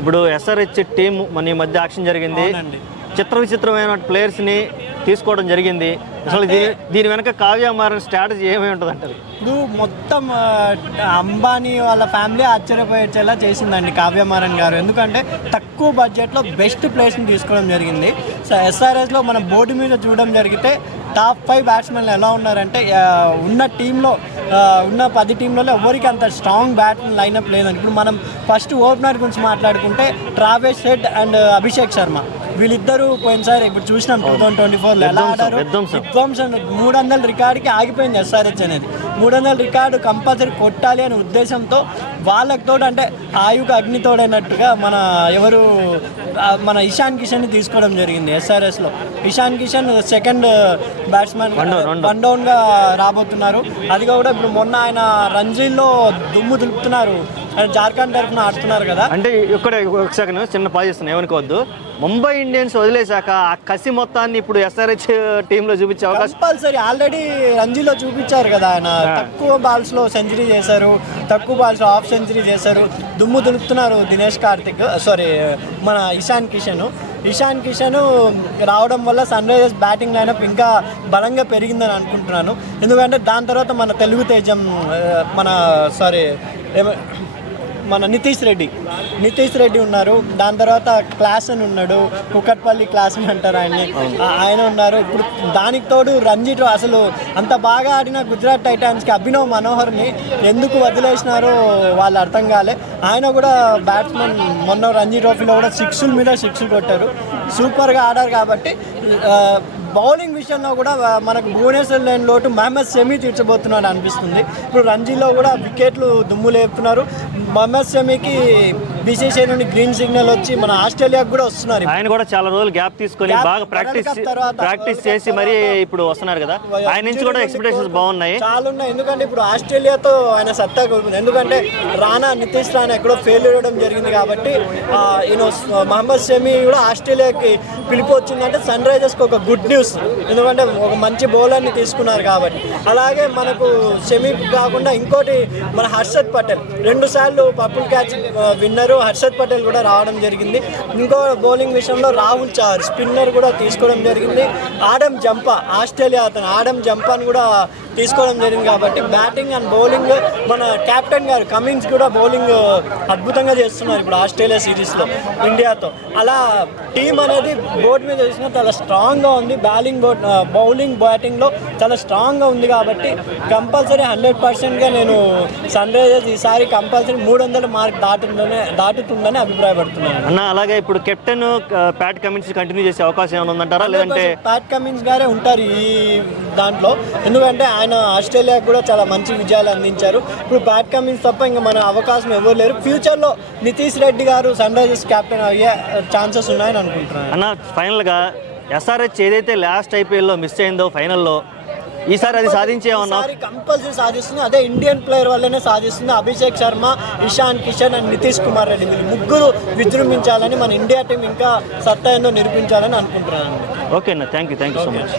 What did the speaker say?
ఇప్పుడు SRH team మన ఈ మధ్య యాక్షన్ జరిగింది, చిత్ర విచిత్రమైన ప్లేయర్స్ని తీసుకోవడం జరిగింది. అసలు దీని వెనక కావ్య మారన్ స్ట్రాటజీ ఏమై ఉంటుంది అంటారు? ఇప్పుడు మొత్తం అంబానీ వాళ్ళ ఫ్యామిలీ ఆశ్చర్యపోయేలా చేసిందండి కావ్య మారన్ గారు. ఎందుకంటే తక్కువ బడ్జెట్లో బెస్ట్ ప్లేయర్స్ని తీసుకోవడం జరిగింది. సో ఎస్ఆర్ఎస్లో మనం బోర్డు మీద చూడడం జరిగితే టాప్ 5 బ్యాట్స్మెన్లు ఎలా ఉన్నారంటే ఉన్న టీంలో ఉన్న 10 టీంలలో ఎవరికి అంత స్ట్రాంగ్ బ్యాట్ లైనప్ లేదండి. ఇప్పుడు మనం ఫస్ట్ ఓపెనర్ గురించి మాట్లాడుకుంటే Travis head and Abhishek Sharma వీళ్ళిద్దరూ పోయినసారి ఇప్పుడు చూసినాం 2024లో ఎలా ఆడారు. విధ్వంసం 300 రికార్డుకి ఆగిపోయింది ఎస్ఆర్హెచ్ అనేది. 300 రికార్డు కంపల్సరీ కొట్టాలి అనే ఉద్దేశంతో వాళ్ళకి తోడు అంటే ఆయుక అగ్నితోడైనట్టుగా మన ఇషాన్ కిషన్ని తీసుకోవడం జరిగింది ఎస్ఆర్ఎస్లో. Ishan Kishan second batsmen one డౌన్గా రాబోతున్నారు. అది కూడా ఇప్పుడు మొన్న ఆయన రంజీల్లో దుమ్ము దులుపుతున్నారు, జార్ఖండ్ తరఫున ఆడుతున్నారు కదా. అంటే ఇక్కడ ఒక సెకండ్ చిన్న పాజ్ చేస్తున్నాను, ఏమనుకోవద్దు. ముంబై ఇండియన్స్ వదిలేశాక ఆ కసి మొత్తాన్ని ఇప్పుడు ఎస్ఆర్హెచ్ టీంలో చూపించే అవకాశం కంపల్సరీ. ఆల్రెడీ రంజీలో చూపించారు కదా, ఆయన తక్కువ బాల్స్లో సెంచరీ చేశారు, తక్కువ బాల్స్లో హాఫ్ సెంచరీ చేశారు, దుమ్ము దులుపుతున్నారు మన ఇషాన్ కిషన్ రావడం వల్ల సన్ రైజర్స్ బ్యాటింగ్ లైనప్ ఇంకా బలంగా పెరిగిందని అనుకుంటున్నాను. ఎందుకంటే దాని తర్వాత మన తెలుగు తేజం మన నితీష్ రెడ్డి ఉన్నారు. దాని తర్వాత క్లాసన్ ఉన్నాడు, కుకట్పల్లి క్లాసన్ అంటారు ఆయన ఉన్నారు. ఇప్పుడు దానికి తోడు రంజీ అసలు అంత బాగా ఆడిన గుజరాత్ టైటాన్స్కి అభినవ్ మనోహర్ని ఎందుకు వదిలేసినారో వాళ్ళు అర్థం కాలే. ఆయన కూడా బ్యాట్స్మెన్ మొన్న రంజీ ట్రోఫీలో కూడా 6 మీద 6 కొట్టారు, సూపర్గా ఆడారు. కాబట్టి బౌలింగ్ విషయంలో కూడా మనకు భువనేశ్వర్ లేని లోటు మహమ్మద్ షమీ తీర్చబోతున్నాడు అనిపిస్తుంది. ఇప్పుడు రంజీలో కూడా వికెట్లు దుమ్ము లేపుతున్నారు. మహమ్మద్ షమీకి బీసీసీఐ నుండి గ్రీన్ సిగ్నల్ వచ్చి మన ఆస్ట్రేలియాకి కూడా వస్తున్నారు. ఆయన కూడా చాలా రోజులు గ్యాప్ తీసుకొని బాగా ప్రాక్టీస్ చేసి మరి ఇప్పుడు వస్తున్నారు కదా. ఆయన నుంచి కూడా ఎక్స్పెక్టేషన్స్ బాగున్నాయి, చాలా ఉన్నాయి. ఎందుకంటే ఇప్పుడు ఆస్ట్రేలియాతో ఆయన సత్తా కోరుకుంది. ఎందుకంటే నితీష్ రాణా ఎక్కడో ఫెయిల్ అవ్వడం జరిగింది కాబట్టి మహమ్మద్ షమీ కూడా ఆస్ట్రేలియాకి పిలుపు వచ్చిందంటే సన్ రైజర్స్కి ఒక గుడ్ న్యూస్. ఎందుకంటే ఒక మంచి బౌలర్ని తీసుకున్నారు కాబట్టి. అలాగే మనకు షమీ కాకుండా ఇంకోటి మన హర్షద్ పటేల్ 2 సార్లు పర్పుల్ క్యాచ్ విన్నరు హర్షద్ పటేల్ కూడా రావడం జరిగింది. ఇంకో బౌలింగ్ విషయంలో రాహుల్ చార్ స్పిన్నర్ కూడా తీసుకోవడం జరిగింది. Adam Zampa Australia Adam Jampani కూడా తీసుకోవడం జరిగింది. కాబట్టి బ్యాటింగ్ అండ్ బౌలింగ్ మన కెప్టెన్ గారు కమిన్స్ కూడా బౌలింగ్ అద్భుతంగా చేస్తున్నారు ఇప్పుడు ఆస్ట్రేలియా సిరీస్లో ఇండియాతో. అలా టీం అనేది బోర్డు మీద చూసినా చాలా స్ట్రాంగ్గా ఉంది. బౌలింగ్ బ్యాటింగ్లో చాలా స్ట్రాంగ్గా ఉంది. కాబట్టి కంపల్సరీ 100%గా నేను సన్ రైజర్స్ ఈసారి కంపల్సరీ 300 మార్క్ దాటుతుందని అభిప్రాయపడుతున్నాను అన్న. అలాగే ఇప్పుడు కెప్టెన్ ప్యాట్ కమిన్స్ కంటిన్యూ చేసే అవకాశం ఏమైనా ఉందంటారా, లేదంటే ప్యాట్ కమిన్స్ గారే ఉంటారు ఈ దాంట్లో? ఎందుకంటే ఆయన ఆస్ట్రేలియాకు కూడా చాలా మంచి విజయాలు అందించారు. ఇప్పుడు ప్యాట్ కమిన్స్ తప్ప ఇంకా మన అవకాశం ఎవరు లేరు. ఫ్యూచర్లో నితీష్ రెడ్డి గారు సన్ రైజర్స్ కెప్టెన్ అయ్యే ఛాన్సెస్ ఉన్నాయని అనుకుంటున్నాను అన్న. ఫైనల్గా ఎస్ఆర్హెచ్ ఏదైతే లాస్ట్ ఐపీఎల్లో మిస్ అయిందో ఫైనల్లో, ఈసారి అది సాధించేమన్నా? కంపల్సరీ సాధిస్తుంది. అదే ఇండియన్ ప్లేయర్ వల్లనే సాధిస్తుంది. అభిషేక్ శర్మ, ఇషాన్ కిషన్ అండ్ నితీష్ కుమార్ రెడ్డి వీళ్ళు ముగ్గురు విజృంభించాలని, మన ఇండియా టీం ఇంకా సత్తా ఏందో నిరూపించాలని అనుకుంటున్నాను. ఓకే అన్న, థ్యాంక్ యూ సో మచ్.